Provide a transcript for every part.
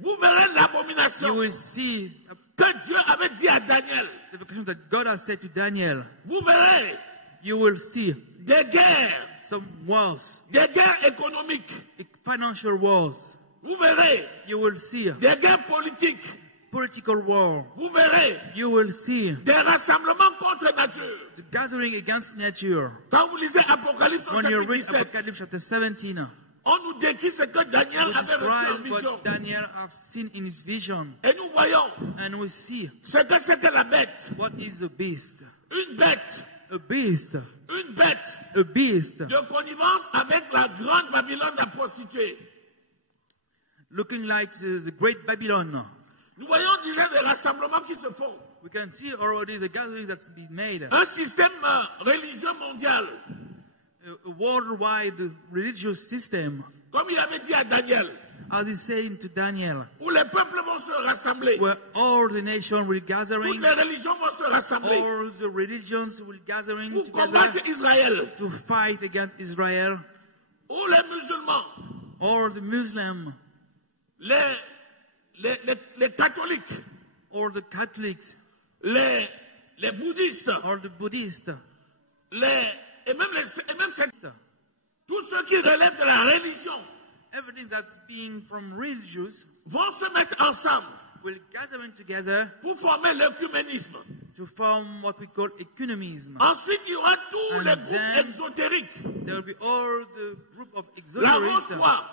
Vous verrez l'abomination. You will see que Dieu avait dit à Daniel. the vocation that God has said to Daniel. Vous verrez You will see des guerres, some wars, des guerres économiques. financial wars. Vous verrez You will see des guerres politiques. political war. Vous verrez You will see des rassemblements contre nature. the gathering against nature. Quand vous lisez Apocalypse When you chapitre read 17, Apocalypse chapter 17, on nous décrit ce que Daniel we avait reçu en describe vision. what Daniel has seen in his vision. Et nous voyons And we see ce que c'était la bête. what is a beast. Une bête. A beast. Une bête A beast. de connivence avec la grande Babylone, la prostituée. Looking like the great Babylon. Nous voyons déjà des rassemblements qui se font. We can see already the gathering that's been made. Un système religieux mondial. A worldwide religious system, Comme il avait dit à Daniel, as he's saying to Daniel, où les peuples vont se rassembler. where all the nations will gathering, Toutes les religions vont se rassembler all the religions will gathering pour together combattre Israël. to fight against Israel, Où les musulmans, or the Muslims, les catholiques, or the Catholics, les bouddhistes, or the Buddhists, et même tous ceux qui relèvent de la religion everything that's being from religious vont se mettre ensemble will gathering together pour former l'œcuménisme. to form what we call ecumenism. Ensuite, il y aura tous And les groupes then- exotériques, There will be all the group of la exoterists, Rose-Croix,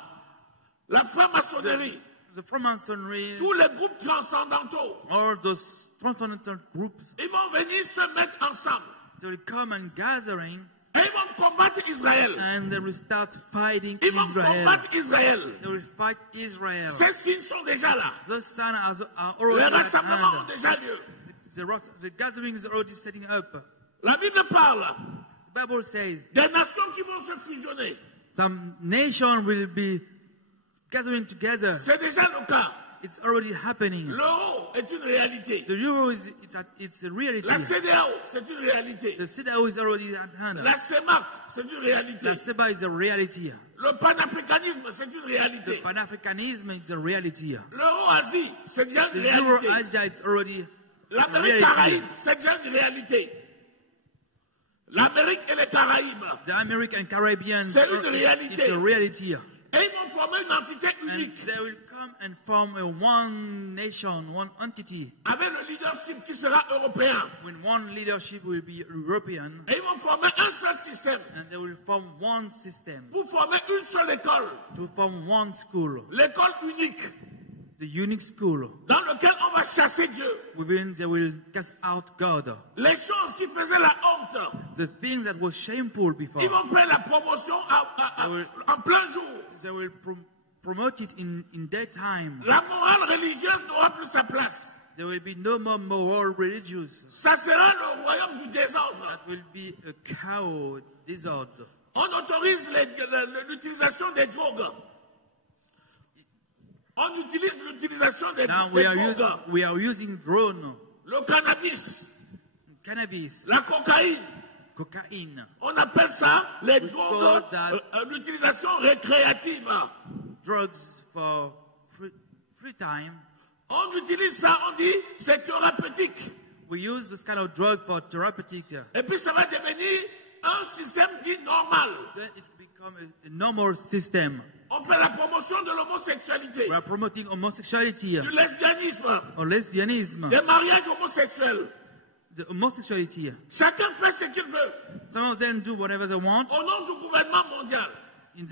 la franc-maçonnerie, the Freemasonry, tous les groupes transcendantaux. all those transcendental groups. Ils vont venir se mettre ensemble They will come and gathering et ils vont combattre Israël. and they will start fighting Ils vont Israel. combattre Israël. They will fight Israel. Ces signes sont déjà là. Those signs are Les already at rassemblements ont hand. déjà lieu. The gathering is already setting up. La Bible parle The Bible says des nations qui vont se fusionner. some nation will be gathering together. C'est déjà le cas. It's already happening. L'euro est une réalité. The euro it's a reality. La CEDEAO, c'est une réalité. The CEDAW is already at hand. La CEMAC, c'est une réalité. The SEBA is a reality. Le panafricanisme, c'est une The réalité. Pan-Africanism is a reality. L'Euro-Asie, c'est déjà The une réalité. Euro-Asia is already a L'Amérique reality. Caraïbe, c'est déjà une réalité. L'Amérique et les Caraïbes, The American Caribbean C'est une réalité. it's a reality. et ils vont former une entité And unique they will come and form a one nation, one entity. avec le leadership qui sera européen. When one leadership will be European, Et ils vont former un seul système and they will form one system pour former une seule école, to form one school, l'école unique, the unique school. dans laquelle on va chasser Dieu. Within they will cast out God. Les choses qui faisaient la honte, The things that was shameful before, ils vont faire la promotion en plein jour. they will promote it in daytime. La morale religieuse n'aura plus sa place. There will be no more moral religious. Ça sera le royaume du désordre. That will be a chaos, disorder. On autorise l'utilisation des drogues. On utilise l'utilisation des Now drogues. we are using drone, Le cannabis, cannabis, la cocaïne. cocaine, On appelle ça les We drogues, call that- l'utilisation récréative. drugs for free time. On utilise ça, on dit c'est thérapeutique. We use this kind of drug for therapeutic. Et puis ça va devenir un système dit normal. Then it become a normal system. On fait la promotion de l'homosexualité, We are promoting homosexuality du lesbianisme, or lesbianism, des mariages homosexuels. the homosexuality. Chacun fait ce qu'il veut Some of them do whatever they want au nom du gouvernement mondial. in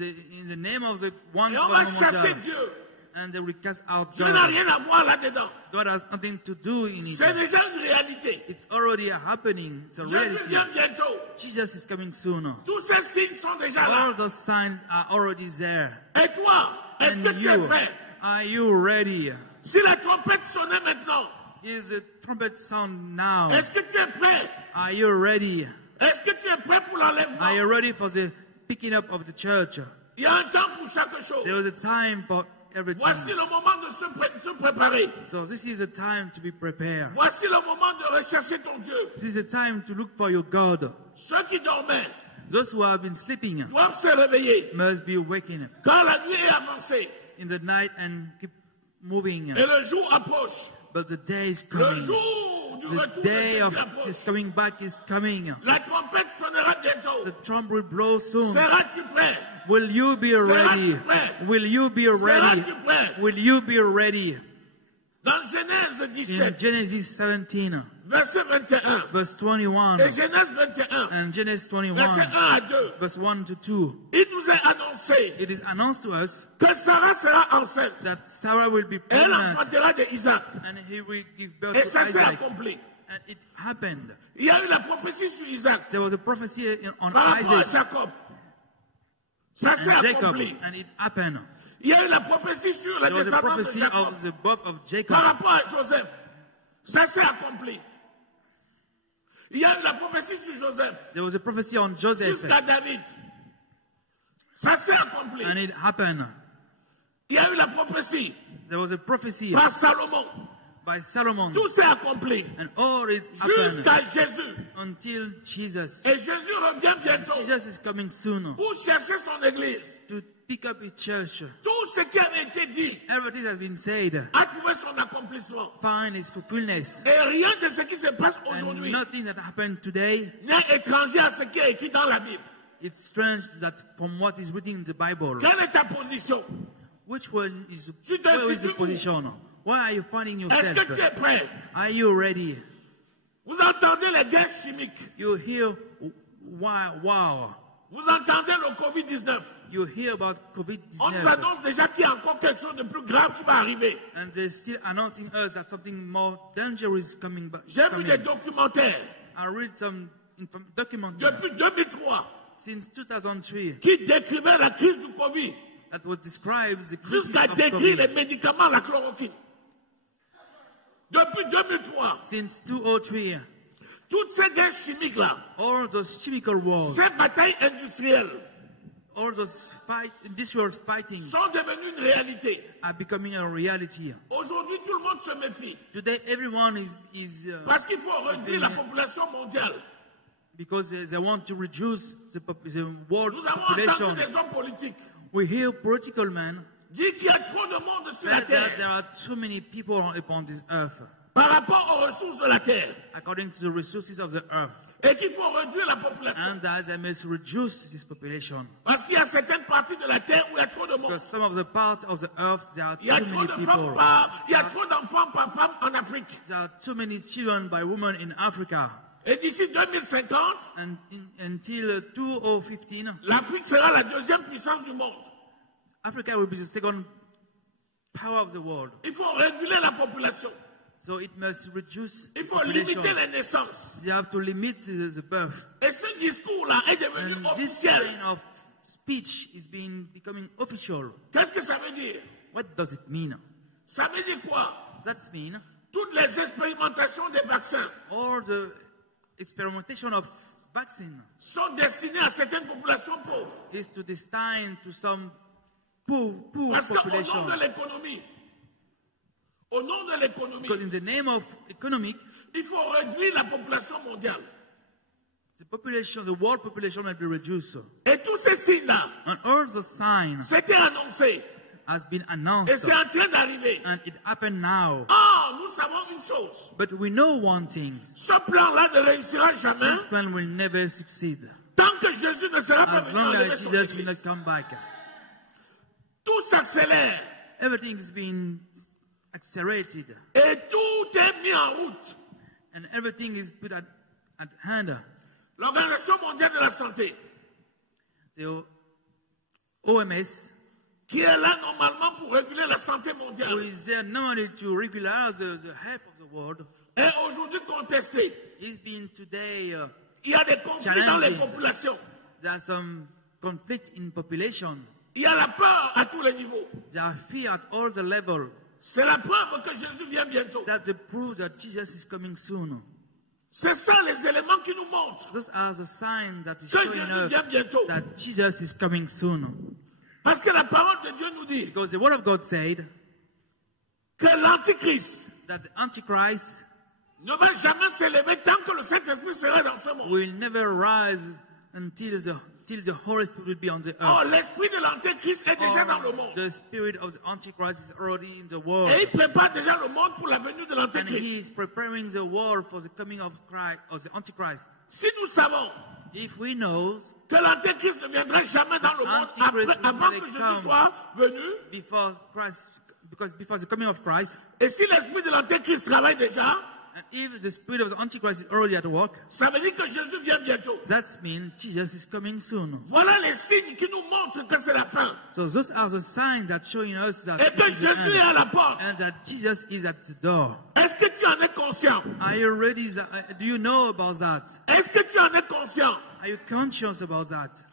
the name of the one Et on va government chasser God, Dieu. and they will cast out Dieu n'a God. rien à voir là-dedans. God has nothing to do in C'est it. déjà une réalité. It's already happening. It's a Jésus reality. vient bientôt. Jesus is coming soon. Tous ces signes sont déjà All là. those signs are already there. Et toi, est-ce And que tu es you, prêt? are you ready? Si la trompette sonnait maintenant, Is the trumpet sound now? est-ce que tu es prêt? Are you ready? Est-ce que tu es prêt pour Are you l'enlèvement? ready for the picking up of the church? Il y a un temps pour chaque chose. There was a time for everything. Voici le moment de se préparer. So this is the time to be prepared. Voici le moment de rechercher ton Dieu. This is the time to look for your God. Ceux qui dormaient Those who have been sleeping doivent se réveiller. must be waking Quand la nuit est avancée in the night and keep moving. et le jour approche, But the day is le coming. jour du The retour de day of Jésus approche. his coming back is coming. La trompette sonnera bientôt. The trump will blow soon. Seras-tu prêt? Will you be ready? Seras-tu prêt? Will you be ready? Seras-tu prêt? Will you be ready? Dans Genèse In 17, Genesis 17, verset 21, verse 21, et Genèse 21, and Genesis verset 21, 1 à 2, verse 1 to 2, il nous est annoncé it is announced to us que Sarah sera enceinte. that Sarah will be Et elle pregnant enfantera de Isaac. and he will give birth Et to ça s'est Isaac. accompli. And it happened. Il y a eu la prophétie sur Isaac There was a prophecy on par rapport à Isaac Jacob. Ça s'est and Jacob, accompli. and it happened. Il y a eu la prophétie sur la There was a descendance de prophecy Jacob of the birth of Jacob. par rapport à Joseph. Ça s'est accompli. Il y a eu la prophétie sur Joseph There was a prophecy on Joseph, jusqu'à David. Ça s'est accompli. and it happened. Il y a eu la prophétie There was a prophecy par Salomon. by Solomon, Tout s'est accompli and all it happened jusqu'à Jésus. until Jesus. Et Jésus revient bientôt Jesus is coming soon pour chercher son église. to pick up his church. Tout ce qui avait été dit Everything has been said. a trouvé son accomplissement. Find its fulfillment. Et rien de ce qui se passe And aujourd'hui nothing that happened today, n'est étranger à ce qui est écrit dans la Bible. it's strange that from what is written in the Bible. Quelle est ta position? Which one is, Tu te where is the situes où? position? Where are you finding Est-ce que tu yourself? es prêt? Are you ready? Vous entendez les guerres chimiques. You hear wow. Vous entendez le Covid-19. You hear about On nous COVID-19. annonce déjà qu'il y a encore quelque chose de plus grave qui va arriver. And they're still announcing us that something more dangerous is coming back. J'ai vu des documentaires I read some documents depuis 2003 since 2003 qui décrivaient la crise du Covid that would describe the crisis jusqu'à of décrire les COVID. médicaments, la chloroquine. Depuis 2003, Since 2003, toutes ces guerres chimiques-là, all those chemical wars, ces batailles industrielles all those industrial fighting sont devenues une réalité. are becoming a reality. Aujourd'hui, tout le monde se méfie Today, everyone is parce qu'il faut réduire la population mondiale. because they want to reduce the world Nous avons entendu population. des hommes politiques We hear political men dire qu'il y a trop de monde sur la that there terre are too many people upon this earth, par rapport aux ressources de la terre according to the resources of the earth, et qu'il faut réduire la population. and that they must reduce this population. Parce qu'il y a certaines parties de la terre où il y a trop de monde. Because some of the parts of the earth, there are Il y a too trop many de people. femmes par, il y a trop d'enfants par femme en Afrique. There are too many children by women in Africa. Et d'ici 2050, And until 2015, l'Afrique sera la deuxième puissance du monde. Africa will be the second power of the world. Il faut réguler la population. So it must reduce Il the faut limiter population. les naissances. They have to limit the birth. Et ce discours-là est devenu And this officiel. kind of speech is becoming official. Qu'est-ce que ça veut dire? What does it mean? Ça veut dire quoi? That means Toutes les expérimentations des vaccins all the experimentation of vaccine sont destinées à certaines populations pauvres. is to destine to some poor Parce qu'au nom population. de l'économie, au nom de l'économie, Because in the name of economic, il faut réduire la population mondiale. the world population will be reduced. Et tous ces signes-là, And all the signs c'était annoncé. has been Et announced. c'est en train d'arriver. And it happened now. Ah, nous savons une chose. But we know one thing. Ce plan-là ne réussira jamais This plan will never succeed. tant que Jésus ne sera pas As venu long enlever as son Jesus will église. not come back. Tout s'accélère Everything is being accelerated. et tout est mis en route. And everything is put at hand. L'Organisation mondiale de la santé, The OMS, qui est là normalement pour réguler la santé who mondiale, is there not only to regularize the health of the world, est aujourd'hui contestée. is being today, Il y a des conflits dans les Challenges. populations. there are some conflict in population. Il y a la peur à tous les niveaux. There are fear at all the level. C'est la preuve que Jésus vient bientôt. That's the proof that Jesus is coming soon. C'est ça les éléments qui nous montrent Those are the signs that is que showing Jésus us vient bientôt. that Jesus is coming soon. Parce que la parole de Dieu nous dit Because the word of God said que l'Antichrist that the Antichrist ne va jamais s'élever tant que le Saint-Esprit sera dans ce monde. will never rise until the Holy Spirit will be on the Oh, earth. l'esprit de l'Antéchrist est déjà dans le monde. The spirit of the Antichrist is already in the world. Et il prépare déjà le monde pour la venue de And l'Antéchrist. he is preparing the world for the coming of Christ, of the Antichrist. Si nous savons If we know que l'Antéchrist ne viendra jamais dans le monde avant que Jésus soit venu, before the coming of Christ, et si l'esprit de l'Antéchrist travaille déjà, and if the spirit of the Antichrist is already at work, ça veut dire que Jésus vient bientôt. that means Jesus is coming soon. Voilà les signes qui nous montrent que c'est la fin. So those are the signs that showing us that Et que it is the Jésus est à end, la porte. and that Jesus is at the door. Est-ce que tu en es conscient? Are you ready? Do you know about that? Est-ce que tu en es conscient? Are you conscious about that?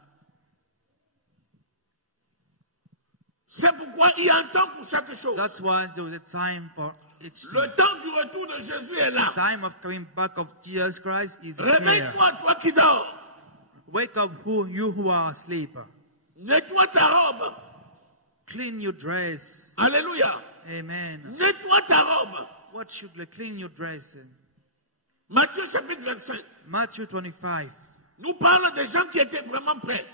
C'est pourquoi il y a un temps pour chaque chose. That's why there was a time for each thing. Le temps du retour de Jésus est là. Time of coming back of Jesus Christ is here. Réveille-toi, toi qui dors. Wake up, you who are asleep. Nettoie ta robe. Clean your dress. Alléluia. Amen. Nettoie ta robe. What should I clean your dress? Matthieu chapitre 25 Matthew 25 nous parle des gens qui étaient vraiment prêts.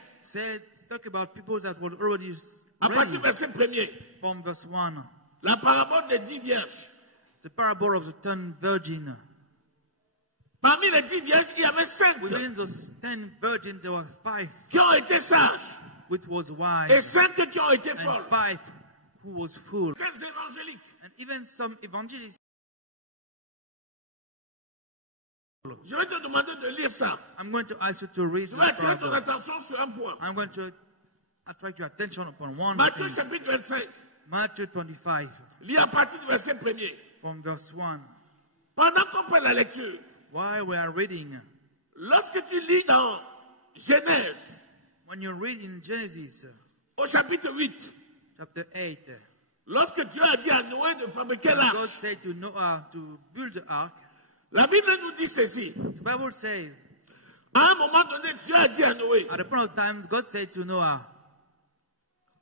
talk about people that were already À partir ready. du verset 1er, From verse 1, la parabole des 10 vierges. the parable of the 10 virgins. Parmi les 10 vierges, il y avait 5 Within those 10 virgins, there were 5 qui ont été sages which was et wise 5 qui ont été and folles. 5 who was fool. Des évangéliques. And even some evangelists. Je vais te demander de lire ça. I'm going to ask you to read Je the vais attirer ton parable. attention sur un point. I'm going to attract your attention upon one Matthieu thing. chapitre 25, Matthew 25 lis à partir du verset 1er. from verse 1. Pendant qu'on fait la lecture, While we are reading, lorsque tu lis dans Genèse, when you read in Genesis au chapitre 8, chapter 8, lorsque Dieu a dit à Noé de fabriquer God l'arche, said to Noah to build the ark. la Bible nous dit ceci. The Bible says, À un moment donné, Dieu a dit à Noé, at the point of time, God said to Noah,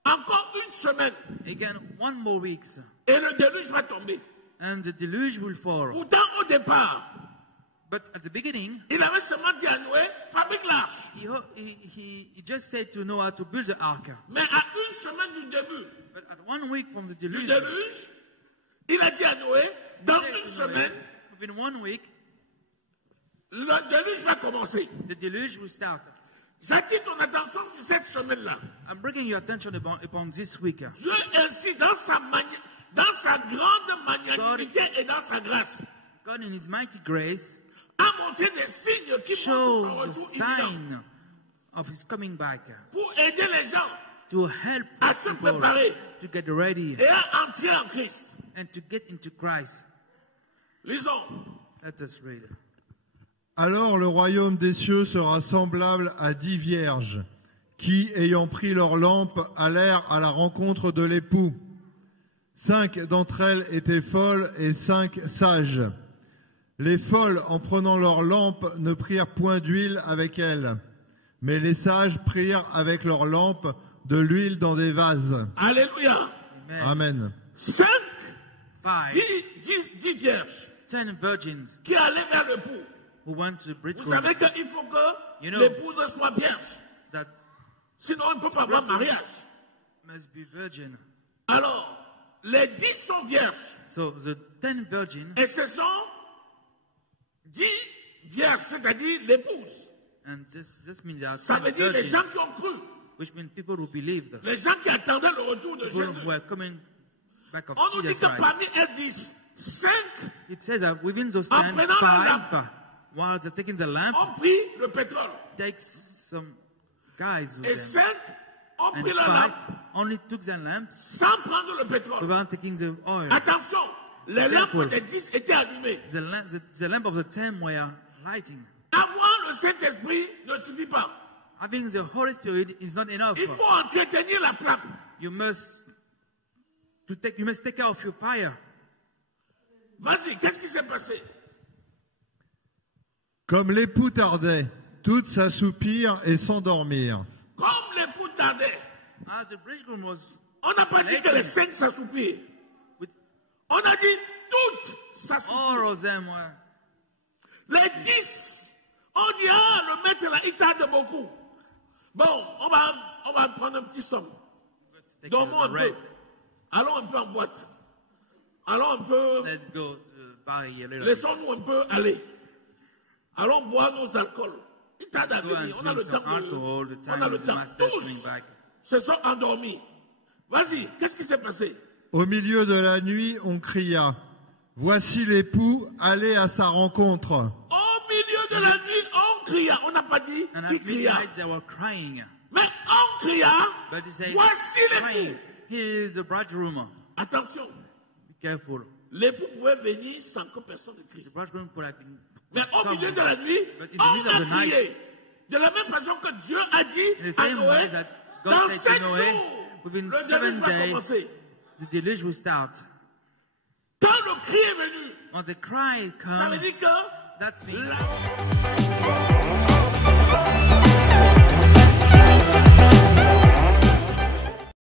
encore une semaine again, 1 more week, et le déluge va tomber. and the deluge will fall. Pourtant, au départ, But at the beginning, il avait seulement dit à Noé, fabrique l'arche. he just said to Noah to build the ark. Mais à une semaine du début But at 1 week from the du deluge, déluge, il a dit à Noé, dans said une to Noah, semaine, within 1 week, le déluge va commencer. the deluge will start. J'attire ton attention sur cette semaine-là. I'm bringing your attention upon this week. Dieu ainsi, dans sa grande magnanimité et dans sa grâce, God in His mighty grace a montré des signes qui montrent son showed the retour imminent sign of His coming back pour aider les gens to help à se people préparer to get ready et à entrer en Christ. and to get into Christ. Lisons. Let us read. Alors le royaume des cieux sera semblable à 10 vierges qui, ayant pris leurs lampes, allèrent à la rencontre de l'époux. 5 d'entre elles étaient folles et 5 sages. Les folles, en prenant leurs lampes, ne prirent point d'huile avec elles, mais les sages prirent avec leurs lampes de l'huile dans des vases. Alléluia. Amen. Amen. 5, 5, 10 vierges 10 virgins qui allaient vers l'époux. who went to the Vous bridegroom savez qu'il faut que You know- l'épouse soit vierge. that Sinon, on ne peut pas avoir mariage. must be virgin. Alors, les 10 sont vierges. So the 10 virgins, Et ce sont 10 vierges, c'est-à-dire l'épouse. and this means there are Ça 10 veut dire les gens virgins, qui ont cru. which means people who believed, Les gens qui attendaient le retour de people Jésus. who were coming back of On nous dit Jesus que Christ. parmi elles 10, 5 It says that within those En 10, prenant la 5, while they're taking the lamp, ont pris le pétrole. takes some guys with Et them. 5 ont And pris la 5 lampe only took the lamp sans prendre le pétrole. without taking the oil. Attention, les lampes Careful. des 10 étaient allumées. The lamp of the 10 were lighting. Avoir le Saint-Esprit ne suffit pas. Having the Holy Spirit is not enough. Il faut entretenir la flamme. You must take care of your fire. Vas-y, qu'est-ce qui s'est passé? Comme l'époux tardait, toutes s'assoupirent et s'endormirent. Comme l'époux tardait, As the bridegroom was On n'a pas dit que les 5 s'assoupirent. with On a dit toutes s'assoupirent. all of them were Les 10, on dit, ah, le maître là, il tarde beaucoup. Bon, on va prendre un petit somme. taking Dormons un the peu. rest. Allons un peu en boîte. Allons un peu, Let's go to Paris a little bit. laissons-nous un peu aller. Allons boire nos alcools. Il tarde à Go and venir. On a le drink temps. some alcohol. The On time a le is the temps. master Tous coming back. se sont endormis. Vas-y, qu'est-ce qui s'est passé? Au milieu de la nuit, on cria, « Voici l'époux, allez à sa rencontre. Au milieu de la nuit, on cria. On n'a pas dit And qui at cria. midnight they were crying. Mais on cria, But he said, voici crying. l'époux. Here is the bridegroom. Attention, Be careful. l'époux pouvait venir sans que personne ne crie. The bridegroom could have been Mais au come, milieu de la nuit, but in the on midst of a the night, crié. De la même façon que Dieu a in dit the à same way Noé, that God dans said 7 to Noé, jours, within le 7 déluge va days, commencer. the deluge will start. Quand le cri est venu, When the cry ça veut comes, dire que that's me. la-